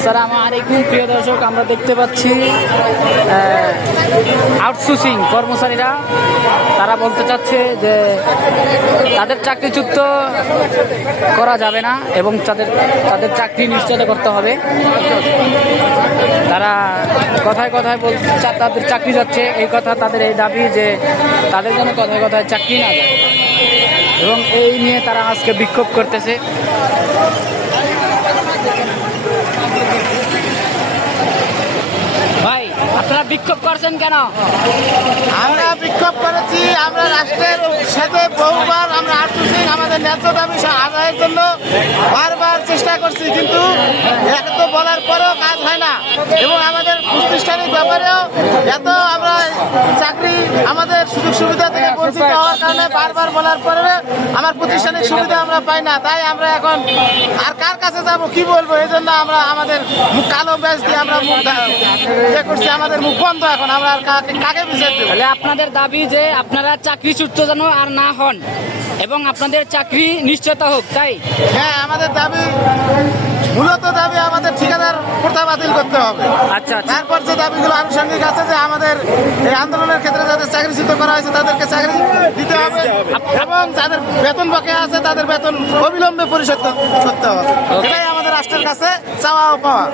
আসসালামু আলাইকুম, প্রিয় দর্শক, আমরা দেখতে পাচ্ছি আউটসোর্সিং কর্মচারীরা। তারা বলতে চাচ্ছে যে তাদের চাকরিচ্যুত করা যাবে না এবং তাদের তাদের চাকরি নিশ্চিত করতে হবে। তারা কথায় কথায় বল তাদের চাকরি যাচ্ছে। এই কথা, তাদের এই দাবি যে তাদের জন্য কথায় কথায় চাকরি না যায়। এবং এই নিয়ে তারা আজকে বিক্ষোভ করতেছে ভাই আপনারা বিক্ষোভ করছেন কেন? আমরা বিক্ষোভ করেছি, আমরা রাষ্ট্রের সাথে বহুবার, আমরা আটুসিং আমাদের ন্যায্য দাবি আদায়ের জন্য বারবার চেষ্টা করছি, কিন্তু এত বলার পরেও কাজ হয় না। এবং আমাদের প্রতিষ্ঠানের ব্যাপারেও এত আমরা চাকরি আমাদের থেকে বঞ্চিত হওয়ার কারণে বারবার বলার পরে আমার প্রতিষ্ঠানের সুবিধা আমরা পাই না। তাই আমরা এখন আর কার কাছে যাব কি বলব? এই জন্য আমরা আমাদের কালো ব্যাস দিয়ে আমরা মুখ ইয়ে করছি আমাদের মুখ বন্ধ এখন। আমরা আর কাকে কাকে বিচার দেবো? আপনাদের দাবি যে আপনারা চাকরি সূত্র যেন আর না হন এবং আপনাদের চাকরি নিশ্চয়তা হোক তাই? হ্যাঁ আমাদের দাবি মূলত আমাদের ঠিকাদার প্রথা বাতিল করতে হবে। আচ্ছা আচ্ছা। তারপর যে দাবিগুলো আনুষঙ্গিক আছে যে আমাদের এই আন্দোলনের ক্ষেত্রে যাদের চাকরিচ্যুত করা হয়েছে তাদেরকে চাকরি দিতে হবে এবং যাদের বেতন বকেয়া আছে তাদের বেতন অবিলম্বে পরিশোধ করতে হবে। এটাই আমাদের রাষ্ট্রের কাছে চাওয়া পাওয়া।